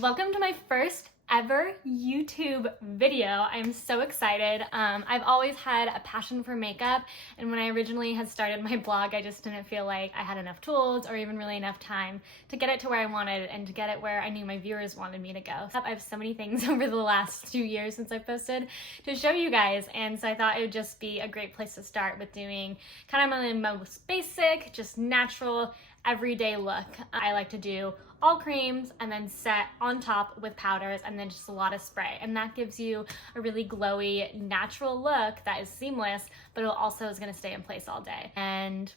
Welcome to my first ever YouTube video. I'm so excited. I've always had a passion for makeup, and when I originally had started my blog, I just didn't feel like I had enough tools or even really enough time to get it to where I wanted and to get it where I knew my viewers wanted me to go. I have so many things over the last 2 years since I posted to show you guys, and so I thought it would just be a great place to start with doing kind of my most basic, just natural, everyday look. I like to do all creams and then set on top with powders and then just a lot of spray, and that gives you a really glowy natural look that is seamless, but it also is going to stay in place all day. And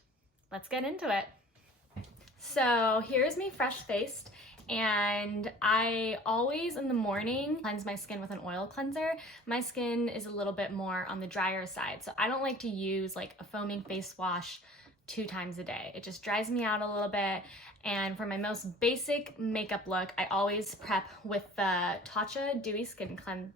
let's get into it. So here's me fresh faced, and I always in the morning cleanse my skin with an oil cleanser. My skin is a little bit more on the drier side, so I don't like to use like a foaming face wash 2 times a day. It just dries me out a little bit. And for my most basic makeup look, I always prep with the Tatcha Dewy Skin Cream,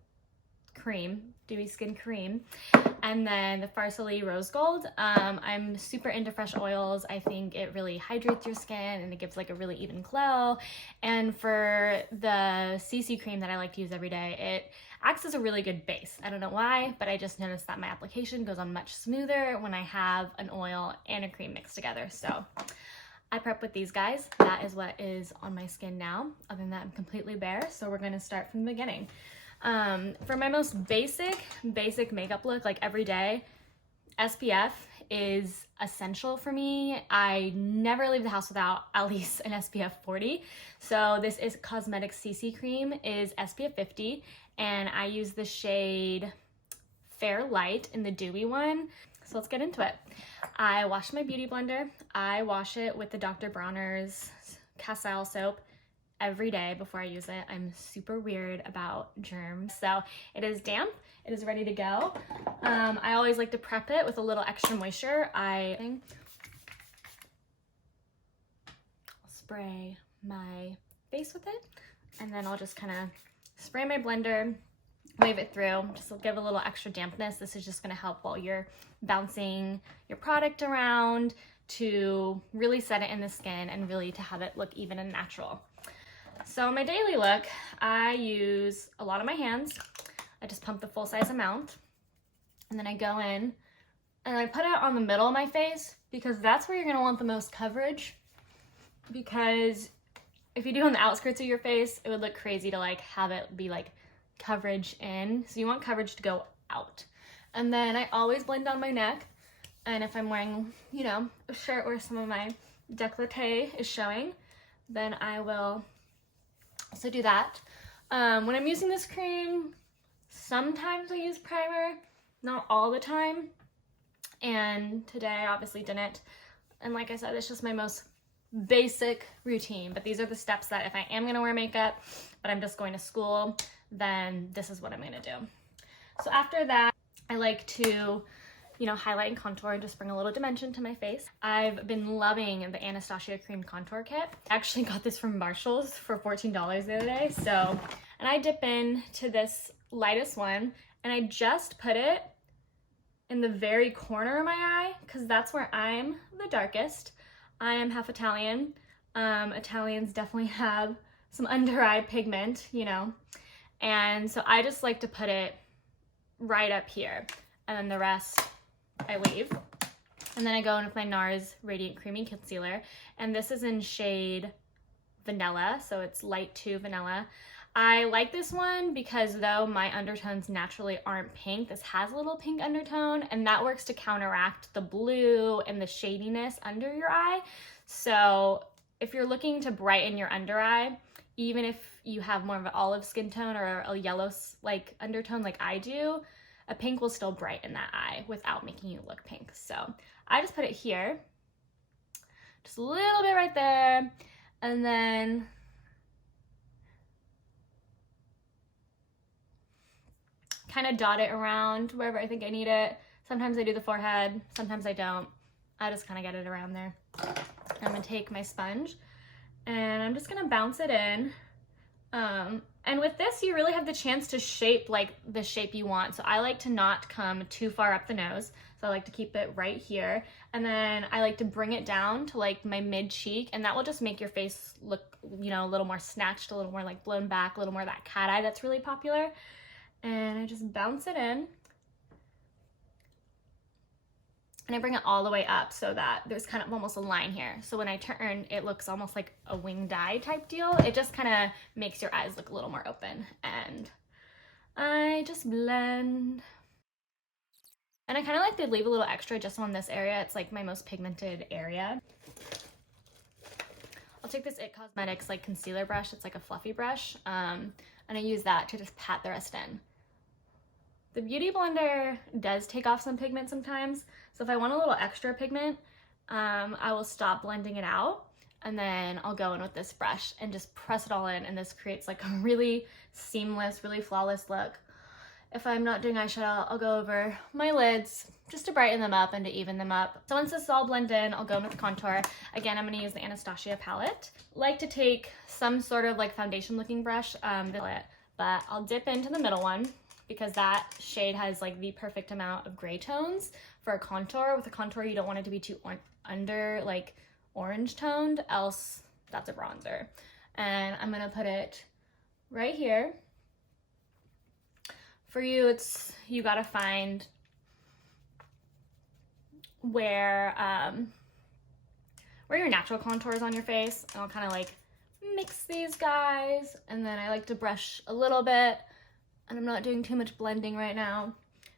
and then the Farsali Rose Gold. I'm super into fresh oils. I think it really hydrates your skin and it gives like a really even glow. And for the CC cream that I like to use every day, it acts as a really good base. I don't know why, but I just noticed that my application goes on much smoother when I have an oil and a cream mixed together. So I prep with these guys. That is what is on my skin now. Other than that, I'm completely bare. So we're gonna start from the beginning. For my most basic makeup look, like every day, SPF is essential for me. I never leave the house without at least an SPF 40. So this is Cosmetics CC cream, is SPF 50, and I use the shade Fair Light in the dewy one. So let's get into it. I wash my beauty blender. I wash it with the Dr. Bronner's Castile soap every day before I use it. I'm super weird about germs. So it is damp, it is ready to go. I always like to prep it with a little extra moisture. I'll spray my face with it, and then I'll just kind of spray my blender, wave it through, just give a little extra dampness. This is just gonna help while you're bouncing your product around to really set it in the skin and really to have it look even and natural. So my daily look, I use a lot of my hands. I just pump the full size amount, and then I go in and I put it on the middle of my face because that's where you're gonna want the most coverage, because if you do on the outskirts of your face, it would look crazy to like have it be like coverage in. So you want coverage to go out. And then I always blend down my neck, and if I'm wearing, you know, a shirt where some of my décolleté is showing, then I will also do that. When I'm using this cream, sometimes I use primer, not all the time, and today I obviously didn't. And like I said, it's just my most basic routine, but these are the steps that if I am gonna wear makeup, but I'm just going to school, then this is what I'm gonna do. So after that, I like to, you know, highlight and contour and just bring a little dimension to my face. I've been loving the Anastasia cream contour kit. I actually got this from Marshall's for $14 the other day. So, and I dip in to this lightest one, and I just put it in the very corner of my eye because that's where I'm the darkest. I am half Italian. Italians definitely have some under eye pigment, you know, and so I just like to put it right up here, and then the rest I leave. And then I go in with my Nars Radiant Creamy Concealer, and this is in shade Vanilla, so it's light 2 vanilla. I like this one because though my undertones naturally aren't pink, this has a little pink undertone, and that works to counteract the blue and the shadiness under your eye. So if you're looking to brighten your under eye, even if you have more of an olive skin tone or a yellow like undertone like I do, a pink will still brighten that eye without making you look pink. So I just put it here, just a little bit right there, and then kind of dot it around wherever I think I need it. Sometimes I do the forehead, sometimes I don't. I just kind of get it around there. I'm gonna take my sponge and I'm just gonna bounce it in And with this, you really have the chance to shape like the shape you want. So I like to not come too far up the nose. So I like to keep it right here. And then I like to bring it down to like my mid cheek, and that will just make your face look, you know, a little more snatched, a little more like blown back, a little more of that cat eye that's really popular. And I just bounce it in. And I bring it all the way up so that there's kind of almost a line here. So when I turn, it looks almost like a winged eye type deal. It just kind of makes your eyes look a little more open. And I just blend. And I kind of like to leave a little extra just on this area. It's like my most pigmented area. I'll take this It Cosmetics like concealer brush. It's like a fluffy brush. And I use that to just pat the rest in. The Beauty Blender does take off some pigment sometimes. So if I want a little extra pigment, I will stop blending it out. And then I'll go in with this brush and just press it all in. And this creates like a really seamless, really flawless look. If I'm not doing eyeshadow, I'll go over my lids just to brighten them up and to even them up. So once this is all blended in, I'll go in with the contour. Again, I'm gonna use the Anastasia palette. Like to take some sort of like foundation looking brush, but I'll dip into the middle one because that shade has like the perfect amount of gray tones for a contour. With a contour, you don't want it to be too under like orange toned, else that's a bronzer. And I'm gonna put it right here. For you, you gotta find where your natural contour is on your face. And I'll kind of like mix these guys, and then I like to brush a little bit, and I'm not doing too much blending right now.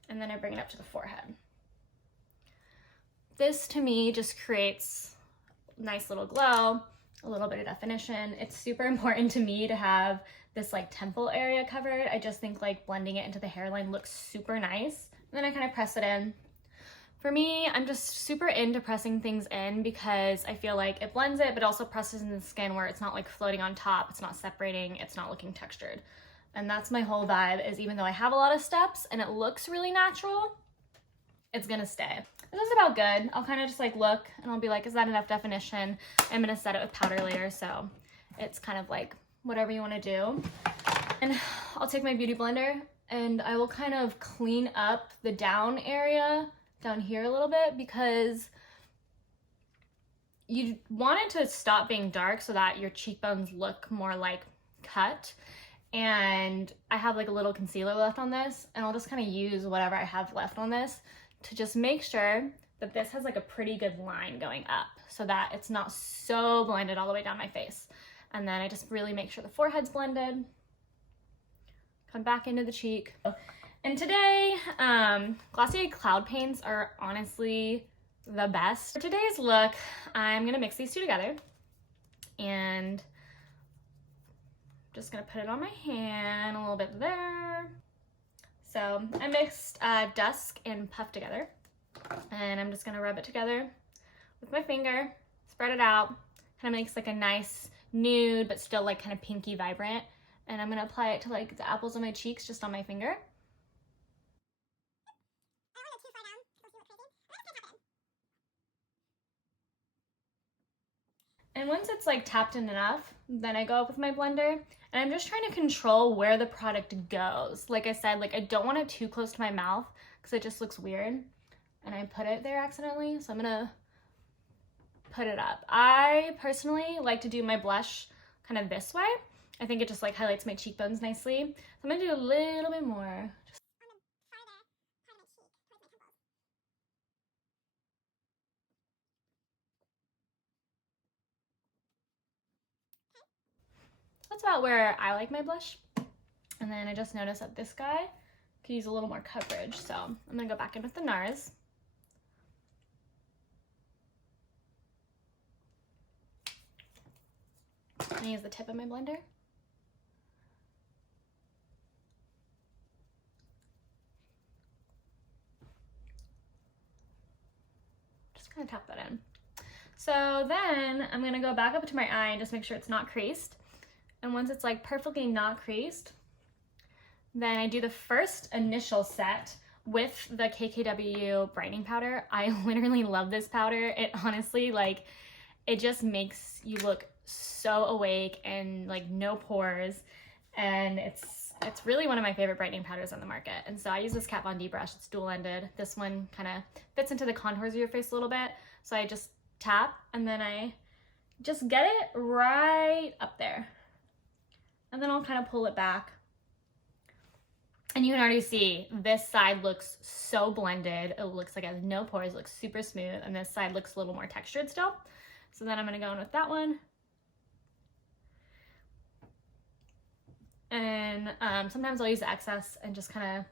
And then I bring it up to the forehead. This to me just creates a nice little glow, a little bit of definition. It's super important to me to have this like temple area covered. I just think like blending it into the hairline looks super nice. And then I kind of press it in. For me, I'm just super into pressing things in because I feel like it blends it, but also presses in the skin where it's not like floating on top, it's not separating, it's not looking textured. And that's my whole vibe, is even though I have a lot of steps and it looks really natural, it's gonna stay. This is about good. I'll kind of just like look and I'll be like, is that enough definition? I'm gonna set it with powder later, so it's kind of like whatever you want to do. And I'll take my Beauty Blender and I will kind of clean up the down area down here a little bit, because you want it to stop being dark so that your cheekbones look more like cut. And I have like a little concealer left on this, and I'll just kind of use whatever I have left on this to just make sure that this has like a pretty good line going up so that it's not so blended all the way down my face. And then I just really make sure the forehead's blended. Come back into the cheek. And today, Glossier Cloud Paints are honestly the best. For today's look, I'm gonna mix these two together, and just gonna put it on my hand, a little bit there. So I mixed Dusk and Puff together, and I'm just gonna rub it together with my finger, spread it out, kind of makes like a nice nude, but still like kind of pinky vibrant. And I'm gonna apply it to like the apples of my cheeks, just on my finger. And once it's like tapped in enough, then I go up with my blender, and I'm just trying to control where the product goes. Like I said, like I don't want it too close to my mouth because it just looks weird. And I put it there accidentally, so I'm gonna put it up. I personally like to do my blush kind of this way. I think it just like highlights my cheekbones nicely. So I'm gonna do a little bit more. That's about where I like my blush. And then I just noticed that this guy could use a little more coverage. So I'm gonna go back in with the Nars. I'm gonna use the tip of my blender. Just kind of tap that in. So then I'm gonna go back up to my eye and just make sure it's not creased. And once it's like perfectly not creased, then I do the first initial set with the KKW brightening powder. I literally love this powder. It honestly, like, it just makes you look so awake and like no pores, and it's really one of my favorite brightening powders on the market. And so I use this Kat Von D brush. It's dual-ended. This one kind of fits into the contours of your face a little bit, so I just tap and then I just get it right up there, and then I'll kind of pull it back. And you can already see this side looks so blended. It looks like it has no pores, it looks super smooth, and this side looks a little more textured still. So then I'm gonna go in with that one. And sometimes I'll use the excess and just kind of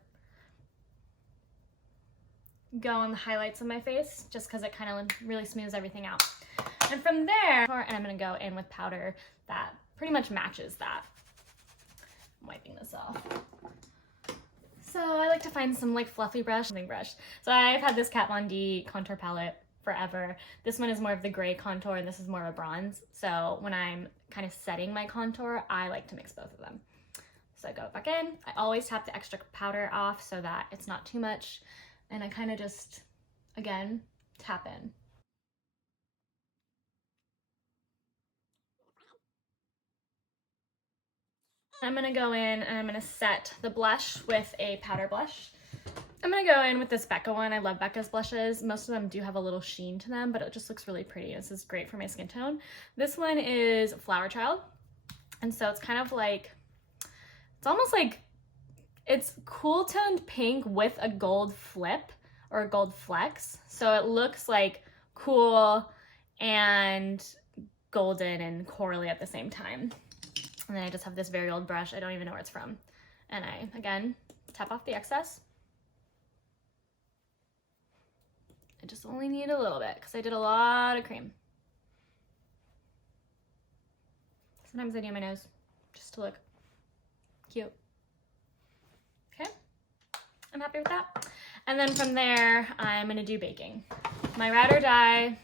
go on the highlights of my face, just because it kind of really smooths everything out. And from there, and I'm gonna go in with powder that pretty much matches that. I'm wiping this off. So I like to find some like fluffy brush. So I've had this Kat Von D contour palette forever. This one is more of the gray contour and this is more of a bronze. So when I'm kind of setting my contour, I like to mix both of them. So I go back in. I always tap the extra powder off so that it's not too much. And I kind of just, again, tap in. I'm gonna go in and I'm gonna set the blush with a powder blush. I'm gonna go in with this Becca one. I love Becca's blushes. Most of them do have a little sheen to them, but it just looks really pretty. This is great for my skin tone. This one is Flowerchild. And so it's kind of like, it's almost like, it's cool toned pink with a gold flip or a gold flex. So it looks like cool and golden and corally at the same time. And then I just have this very old brush. I don't even know where it's from. And I, again, tap off the excess. I just only need a little bit because I did a lot of cream. Sometimes I do my nose just to look cute. Okay, I'm happy with that. And then from there, I'm gonna do baking. My Ride or Die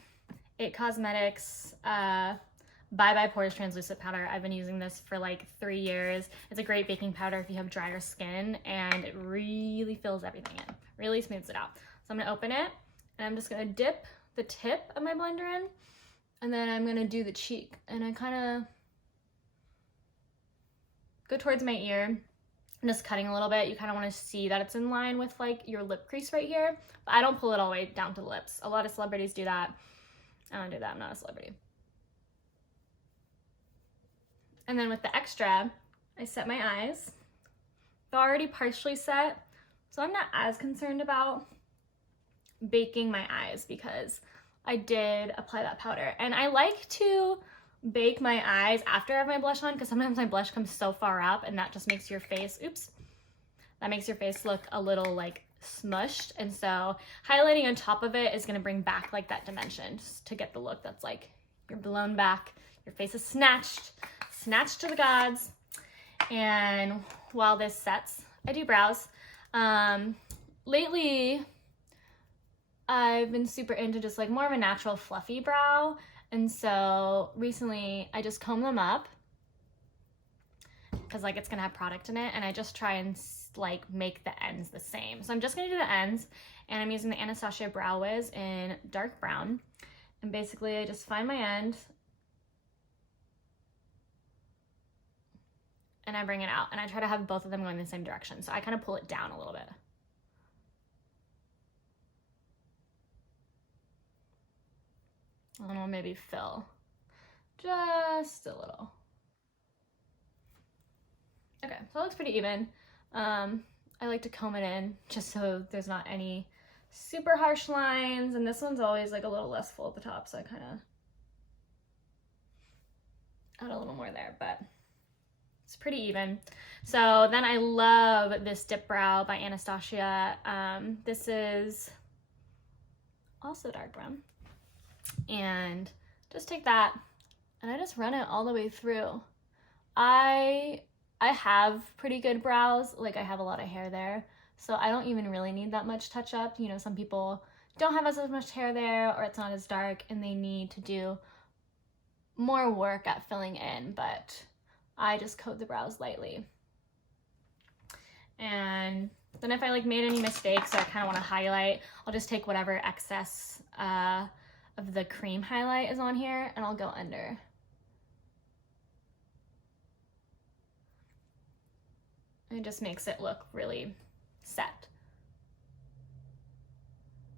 8 Cosmetics Bye Bye Pores Translucent Powder. I've been using this for like 3 years. It's a great baking powder if you have drier skin, and it really fills everything in, really smooths it out. So I'm gonna open it, and I'm just gonna dip the tip of my blender in, and then I'm gonna do the cheek, and I kind of go towards my ear. I'm just cutting a little bit. You kind of want to see that it's in line with like your lip crease right here, but I don't pull it all the way down to the lips. A lot of celebrities do that. I don't do that, I'm not a celebrity. And then with the extra, I set my eyes. They're already partially set, so I'm not as concerned about baking my eyes because I did apply that powder. And I like to bake my eyes after I have my blush on because sometimes my blush comes so far up and that just makes your face, that makes your face look a little like smushed. And so highlighting on top of it is gonna bring back like that dimension just to get the look that's like you're blown back, your face is snatched to the gods. And while this sets, I do brows. Lately, I've been super into just like more of a natural fluffy brow. And so recently I just comb them up because like it's gonna have product in it, and I just try and like make the ends the same. So I'm just gonna do the ends, and I'm using the Anastasia Brow Wiz in dark brown. And basically I just find my end and I bring it out, and I try to have both of them going the same direction. So I kind of pull it down a little bit. And we'll maybe fill just a little. Okay, so it looks pretty even. I like to comb it in just so there's not any super harsh lines, and this one's always like a little less full at the top, so I kind of add a little more there, but it's pretty even. So then I love this Dip Brow by Anastasia. This is also dark brown. And just take that and I just run it all the way through. I have pretty good brows, like I have a lot of hair there, so I don't even really need that much touch up. You know, some people don't have as much hair there, or it's not as dark and they need to do more work at filling in, but I just coat the brows lightly. And then if I like made any mistakes or I kind of want to highlight, I'll just take whatever excess of the cream highlight is on here and I'll go under. And it just makes it look really set.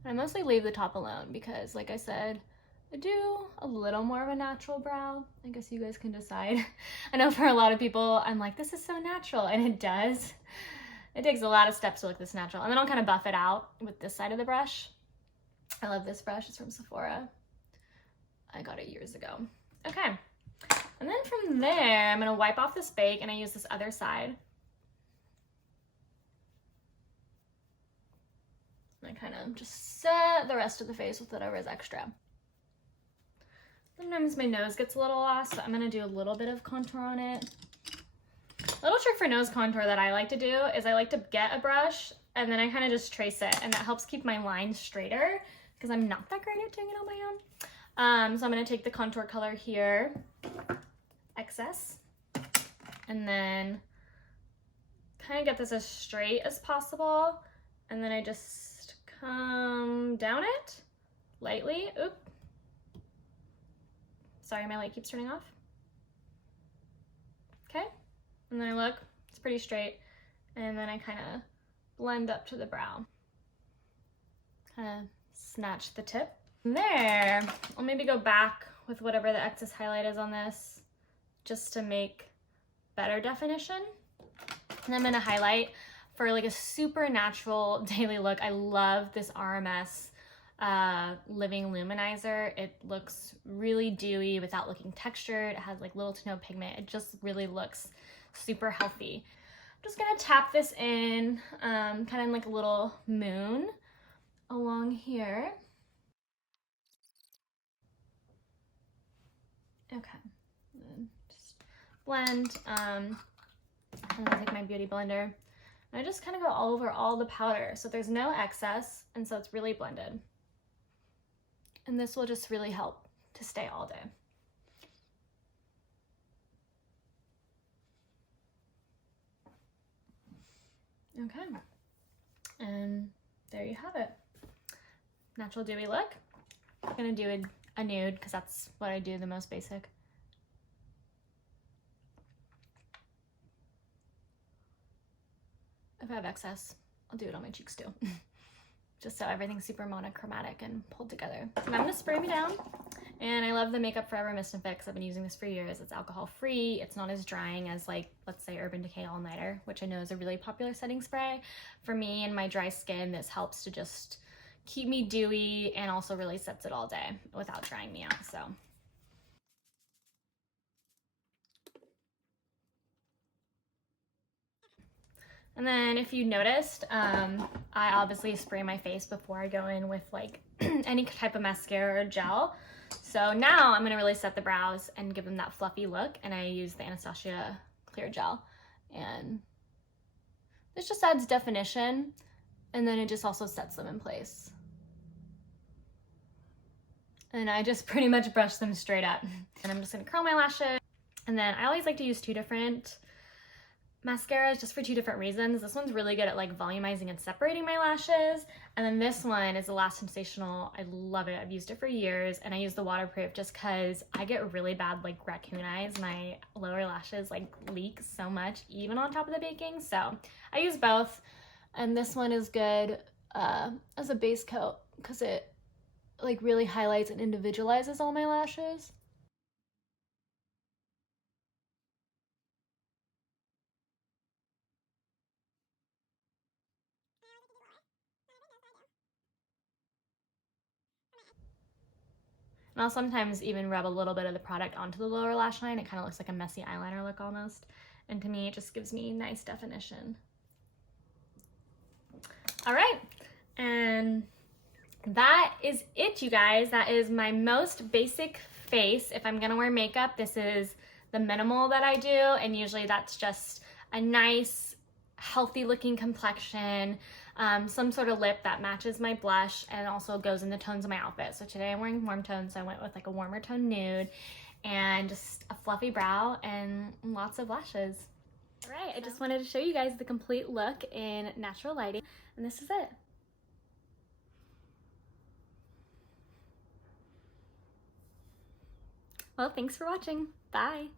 I mostly leave the top alone because, like I said, I do a little more of a natural brow. I guess you guys can decide. I know for a lot of people, I'm like, this is so natural, and it does. It takes a lot of steps to look this natural. And then I'll kind of buff it out with this side of the brush. I love this brush, it's from Sephora. I got it years ago. Okay, and then from there, I'm gonna wipe off this bake, and I use this other side. I kind of just set the rest of the face with whatever is extra. Sometimes my nose gets a little lost, so I'm gonna do a little bit of contour on it. A little trick for nose contour that I like to do is I like to get a brush and then I kind of just trace it, and that helps keep my lines straighter because I'm not that great at doing it on my own. So I'm gonna take the contour color here, excess, and then kind of get this as straight as possible, and then I just come down it lightly. Oop. Sorry, my light keeps turning off. Okay, and then I look, it's pretty straight, and then I kind of blend up to the brow. Kind of snatch the tip. From there, I'll maybe go back with whatever the excess highlight is on this, just to make better definition. And I'm gonna highlight for like a super natural daily look. I love this RMS Living Luminizer. It looks really dewy without looking textured. It has like little to no pigment. It just really looks super healthy. I'm just gonna tap this in, kind of like a little moon along here. Okay, and then just blend. And then I take my beauty blender and I just kind of go all over all the powder so there's no excess, and so it's really blended. And this will just really help to stay all day. Okay, and there you have it. Natural dewy look. I'm gonna do a nude because that's what I do the most basic. If I have excess, I'll do it on my cheeks too. Just so everything's super monochromatic and pulled together. And I'm gonna spray me down. And I love the Makeup Forever Mist and Fix. I've been using this for years. It's alcohol free. It's not as drying as, like, let's say Urban Decay All Nighter, which I know is a really popular setting spray. For me and my dry skin, this helps to just keep me dewy and also really sets it all day without drying me out, so. And then if you noticed, I obviously spray my face before I go in with like any type of mascara or gel. So now I'm gonna really set the brows and give them that fluffy look, and I use the Anastasia clear gel. And this just adds definition, and then it just also sets them in place. And I just pretty much brush them straight up. And I'm just gonna curl my lashes. And then I always like to use two different mascaras just for two different reasons. This one's really good at like volumizing and separating my lashes, and then this one is the Lash Sensational. I love it. I've used it for years, and I use the waterproof just because I get really bad like raccoon eyes. My lower lashes like leak so much even on top of the baking, so I use both. And this one is good as a base coat because it like really highlights and individualizes all my lashes. And I'll sometimes even rub a little bit of the product onto the lower lash line. It kind of looks like a messy eyeliner look almost. And to me, it just gives me nice definition. All right, and that is it, you guys. That is my most basic face. If I'm gonna wear makeup, this is the minimal that I do, and usually that's just a nice, healthy looking complexion, some sort of lip that matches my blush and also goes in the tones of my outfit. So today I'm wearing warm tones, so I went with like a warmer tone nude and just a fluffy brow and lots of lashes. All right, I just wanted to show you guys the complete look in natural lighting, and this is it. Well, thanks for watching. Bye.